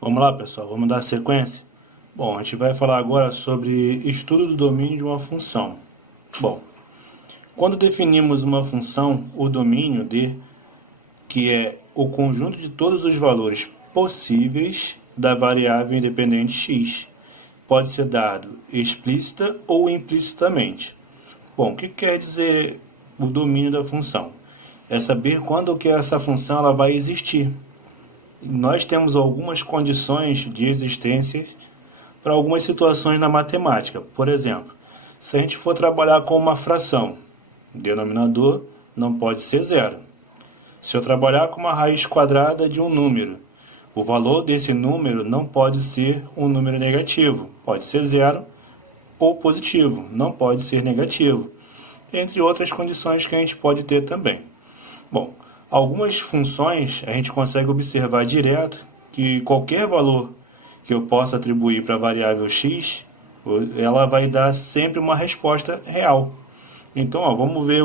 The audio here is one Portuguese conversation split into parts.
Vamos lá, pessoal, vamos dar sequência? Bom, a gente vai falar agora sobre estudo do domínio de uma função. Bom, quando definimos uma função, o domínio de, que é o conjunto de todos os valores possíveis da variável independente x, pode ser dado explícita ou implicitamente. Bom, o que quer dizer o domínio da função? É saber quando que essa função ela vai existir. Nós temos algumas condições de existência para algumas situações na matemática. Por exemplo, se a gente for trabalhar com uma fração, o denominador não pode ser zero. Se eu trabalhar com uma raiz quadrada de um número, o valor desse número não pode ser um número negativo, pode ser zero ou positivo, não pode ser negativo, entre outras condições que a gente pode ter também. Bom, algumas funções a gente consegue observar direto que qualquer valor que eu possa atribuir para a variável x, ela vai dar sempre uma resposta real. Então, vamos ver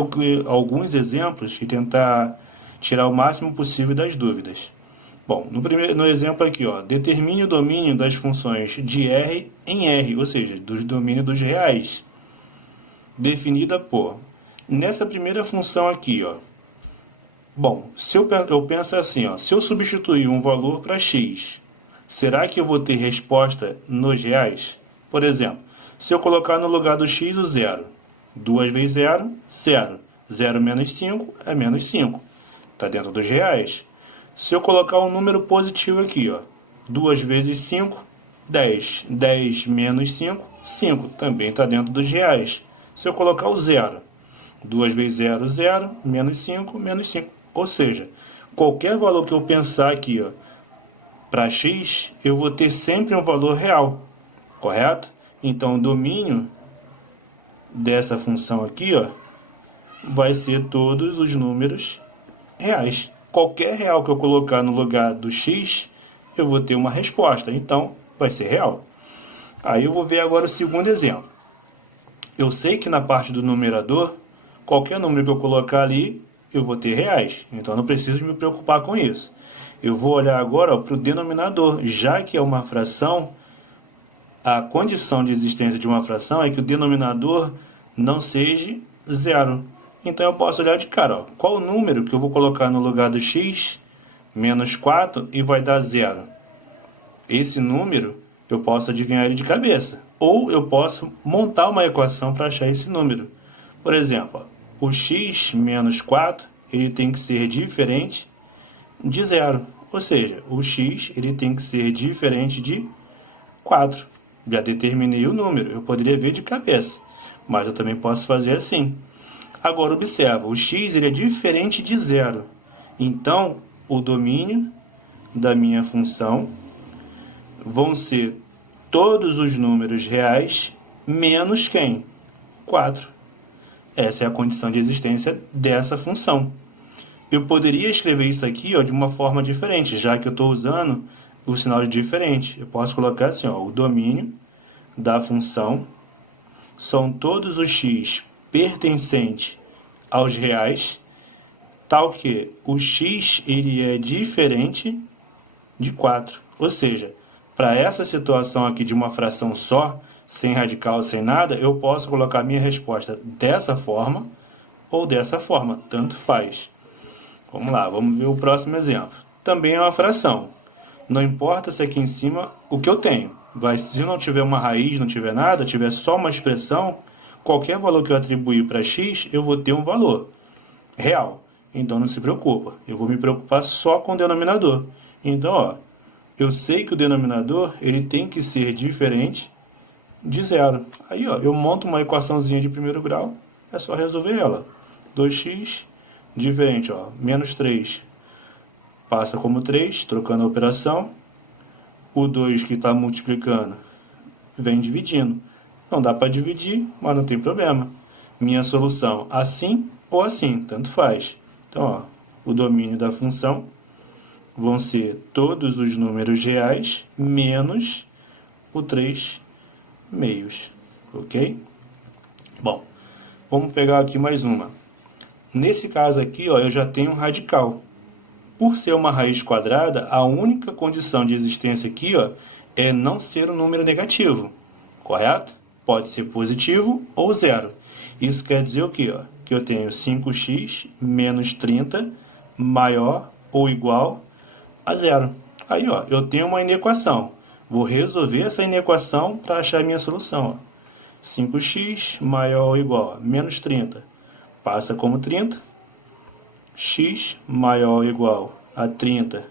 alguns exemplos e tentar tirar o máximo possível das dúvidas. Bom, no exemplo aqui, determine o domínio das funções de R em R, ou seja, do domínio dos reais, definida por... Nessa primeira função aqui, bom, se eu penso assim, se eu substituir um valor para x, será que eu vou ter resposta nos reais? Por exemplo, se eu colocar no lugar do x o zero, 2 vezes zero, zero. 0 menos 5 é menos 5. Está dentro dos reais. Se eu colocar um número positivo aqui, 2 vezes 5, 10. 10 menos 5, 5. Também está dentro dos reais. Se eu colocar o zero, 2 vezes zero, zero. Menos 5, menos 5. Ou seja, qualquer valor que eu pensar aqui, para x, eu vou ter sempre um valor real, correto? Então, o domínio dessa função aqui, vai ser todos os números reais. Qualquer real que eu colocar no lugar do x, eu vou ter uma resposta, então vai ser real. Aí eu vou ver agora o segundo exemplo. Eu sei que na parte do numerador, qualquer número que eu colocar ali, eu vou ter reais, então não preciso me preocupar com isso. Eu vou olhar agora para o denominador, já que é uma fração, a condição de existência de uma fração é que o denominador não seja zero. Então eu posso olhar de cara, qual o número que eu vou colocar no lugar do x, menos 4, e vai dar zero. Esse número eu posso adivinhar ele de cabeça, ou eu posso montar uma equação para achar esse número. Por exemplo, o x menos 4 ele tem que ser diferente de zero, ou seja, o x ele tem que ser diferente de 4. Já determinei o número, eu poderia ver de cabeça, mas eu também posso fazer assim. Agora observa, o x ele é diferente de zero, então o domínio da minha função vão ser todos os números reais menos quem? 4. Essa é a condição de existência dessa função. Eu poderia escrever isso aqui de uma forma diferente, já que eu estou usando o sinal de diferente. Eu posso colocar assim, o domínio da função são todos os x pertencentes aos reais, tal que o x ele é diferente de 4. Ou seja, para essa situação aqui de uma fração só, sem radical, sem nada, eu posso colocar minha resposta dessa forma ou dessa forma, tanto faz. Vamos lá, vamos ver o próximo exemplo. Também é uma fração. Não importa se aqui em cima o que eu tenho. Se não tiver uma raiz, não tiver nada, tiver só uma expressão, qualquer valor que eu atribuir para x, eu vou ter um valor real. Então não se preocupa, eu vou me preocupar só com o denominador. Então, eu sei que o denominador ele tem que ser diferente de zero. Aí, eu monto uma equaçãozinha de primeiro grau, é só resolver ela. 2x diferente, menos 3 passa como 3, trocando a operação. O 2 que está multiplicando vem dividindo. Não dá para dividir, mas não tem problema. Minha solução assim ou assim, tanto faz. Então, o domínio da função vão ser todos os números reais menos o 3 meios. Ok? Bom, vamos pegar aqui mais uma. Nesse caso aqui, eu já tenho um radical. Por ser uma raiz quadrada, a única condição de existência aqui, ó, é não ser um número negativo, correto? Pode ser positivo ou zero. Isso quer dizer o quê? Ó? Que eu tenho 5x menos 30 maior ou igual a zero. Aí, ó, eu tenho uma inequação. Vou resolver essa inequação para achar a minha solução. Ó. 5x maior ou igual a menos 30 passa como 30. X maior ou igual a 30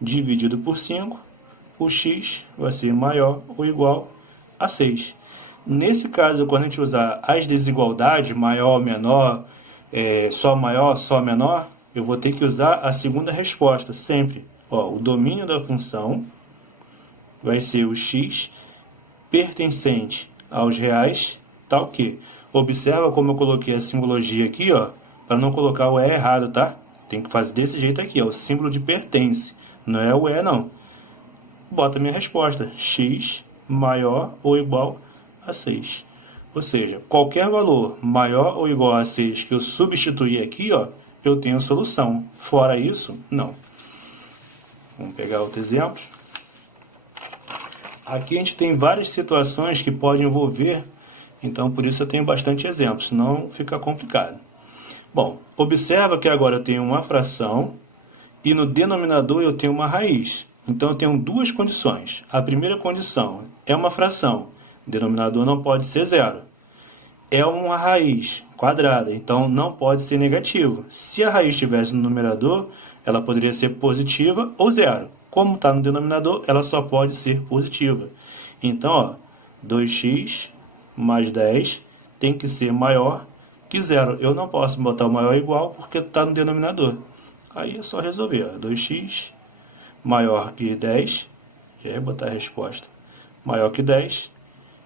dividido por 5. O x vai ser maior ou igual a 6. Nesse caso, quando a gente usar as desigualdades, maior ou menor, só maior, só menor, eu vou ter que usar a segunda resposta, sempre. Ó, o domínio da função vai ser o x pertencente aos reais, tal que. Observa como eu coloquei a simbologia aqui, ó, para não colocar o E errado, tá? Tem que fazer desse jeito aqui, ó, o símbolo de pertence, não é o E não. Bota a minha resposta, x maior ou igual a 6. Ou seja, qualquer valor maior ou igual a 6 que eu substituir aqui, ó, eu tenho solução. Fora isso, não. Vamos pegar outro exemplo. Aqui a gente tem várias situações que podem envolver, então por isso eu tenho bastante exemplos, senão fica complicado. Bom, observa que agora eu tenho uma fração e no denominador eu tenho uma raiz. Então eu tenho duas condições. A primeira condição é uma fração, o denominador não pode ser zero. É uma raiz quadrada, então não pode ser negativo. Se a raiz estivesse no numerador, ela poderia ser positiva ou zero. Como está no denominador, ela só pode ser positiva. Então, ó, 2x mais 10 tem que ser maior que zero. Eu não posso botar o maior igual porque está no denominador. Aí é só resolver. Ó, 2x maior que 10, já é botar a resposta. Maior que 10,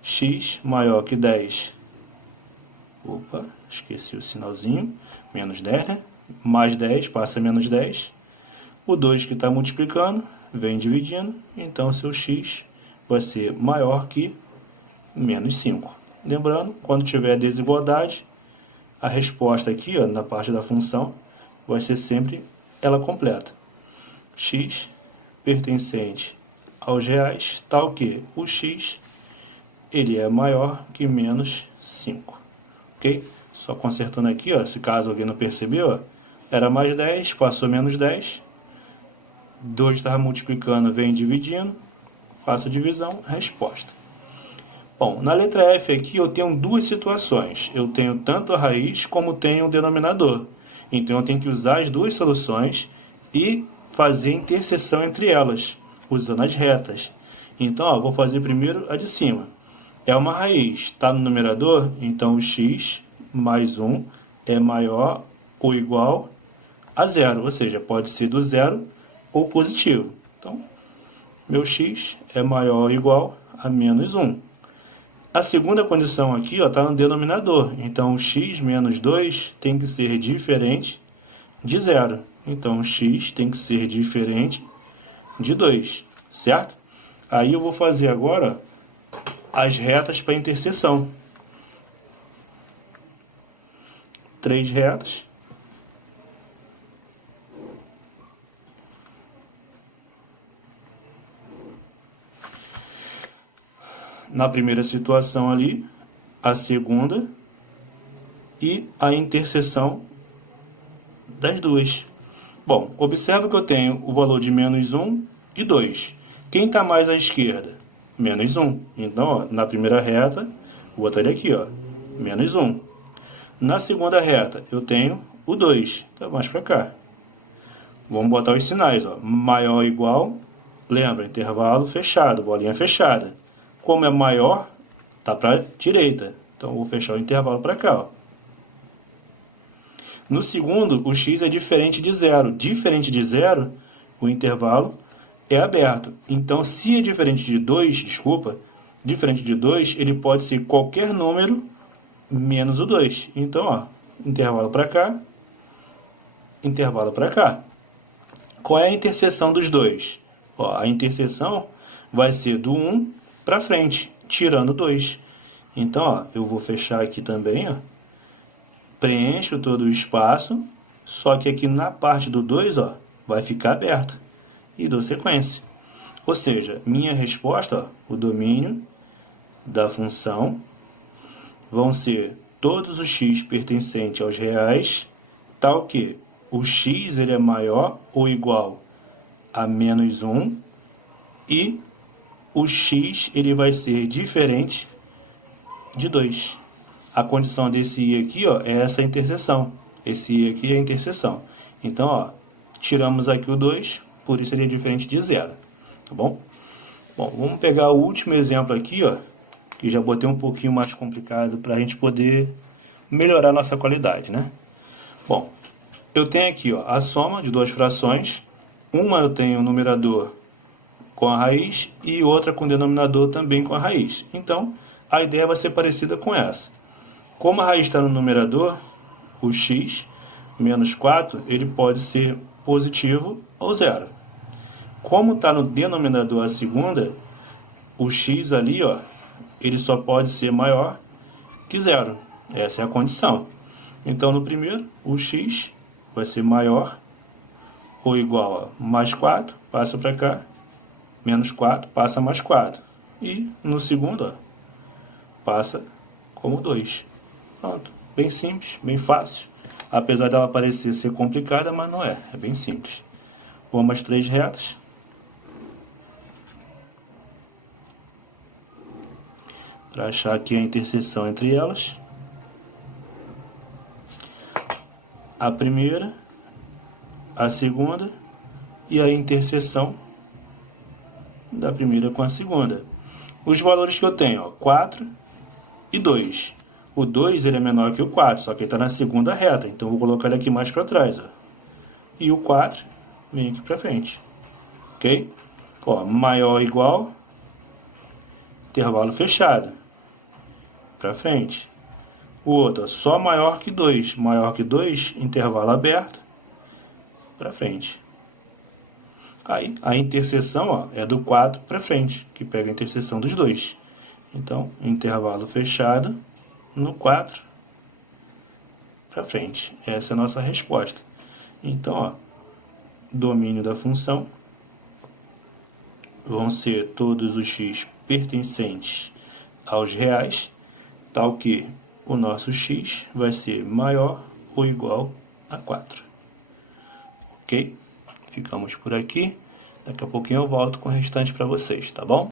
x maior que 10. Opa, esqueci o sinalzinho. Menos 10, né? Mais 10 passa a menos 10. O 2 que está multiplicando vem dividindo, então seu x vai ser maior que menos 5. Lembrando, quando tiver desigualdade, a resposta aqui, ó, na parte da função, vai ser sempre ela completa. X pertencente aos reais, tal que o x ele é maior que menos 5. Ok? Só consertando aqui, ó, se caso alguém não percebeu, ó, era mais 10, passou menos 10. 2 estava multiplicando, vem dividindo. Faço a divisão, resposta. Bom, na letra F aqui eu tenho duas situações. Eu tenho tanto a raiz como tenho o denominador. Então eu tenho que usar as duas soluções e fazer a interseção entre elas, usando as retas. Então, ó, vou fazer primeiro a de cima. É uma raiz, está no numerador, então o x mais 1 é maior ou igual a zero, ou seja, pode ser do zero ou positivo. Então, meu x é maior ou igual a menos 1. A segunda condição aqui está no denominador, então o x menos 2 tem que ser diferente de zero. Então o x tem que ser diferente de 2, certo? Aí eu vou fazer agora as retas para interseção. 3 retas. Na primeira situação ali, a segunda e a interseção das duas. Bom, observa que eu tenho o valor de menos 1 e 2. Quem está mais à esquerda? Menos 1. Então, ó, na primeira reta, vou botar ele aqui, ó, menos 1. Na segunda reta, eu tenho o 2. Então, mais para cá. Vamos botar os sinais, ó, maior ou igual, lembra, intervalo fechado, bolinha fechada. Como é maior, está para a direita. Então, vou fechar o intervalo para cá. Ó. No segundo, o x é diferente de zero. Diferente de zero, o intervalo é aberto. Então, se é diferente de 2, diferente de 2, ele pode ser qualquer número menos o 2. Então, ó, intervalo para cá, intervalo para cá. Qual é a interseção dos dois? Ó, a interseção vai ser do 1 para frente, tirando 2. Então, ó, eu vou fechar aqui também, ó, preencho todo o espaço, só que aqui na parte do 2, ó, vai ficar aberta. E dou sequência. Ou seja, minha resposta, ó, o domínio da função vão ser todos os x pertencentes aos reais, tal que o x ele é maior ou igual a menos 1 e o x ele vai ser diferente de 2. A condição desse i aqui, ó, é essa interseção. Esse i aqui é a interseção. Então, ó, tiramos aqui o 2, por isso ele é diferente de 0. Tá bom? Bom, vamos pegar o último exemplo aqui, ó, que já botei um pouquinho mais complicado para a gente poder melhorar a nossa qualidade, né? Bom, eu tenho aqui, ó, a soma de duas frações. Uma eu tenho o numerador com a raiz e outra com o denominador também com a raiz. Então, a ideia vai ser parecida com essa. Como a raiz está no numerador, o x menos 4 ele pode ser positivo ou zero. Como está no denominador a segunda, o x ali, ó, ele só pode ser maior que zero. Essa é a condição. Então, no primeiro, o x vai ser maior ou igual a mais 4, passa para cá, menos 4, passa mais 4. E no segundo, ó, passa como 2. Pronto, bem simples, bem fácil. Apesar dela parecer ser complicada, mas não é, é bem simples. Vamos às três retas. Para achar aqui a interseção entre elas. A primeira, a segunda e a interseção da primeira com a segunda. Os valores que eu tenho, ó, 4 e 2. O 2 ele é menor que o 4, só que ele está na segunda reta, então eu vou colocar ele aqui mais para trás. Ó. E o 4 vem aqui para frente. Ok? Ó, maior ou igual, intervalo fechado, para frente. O outro, só maior que 2. Maior que 2, intervalo aberto, para frente. Aí, a interseção, ó, é do 4 para frente, que pega a interseção dos dois. Então, intervalo fechado no 4 para frente. Essa é a nossa resposta. Então, ó, domínio da função vão ser todos os x pertencentes aos reais, tal que o nosso x vai ser maior ou igual a 4. Ok? Ficamos por aqui. Daqui a pouquinho eu volto com o restante para vocês, tá bom?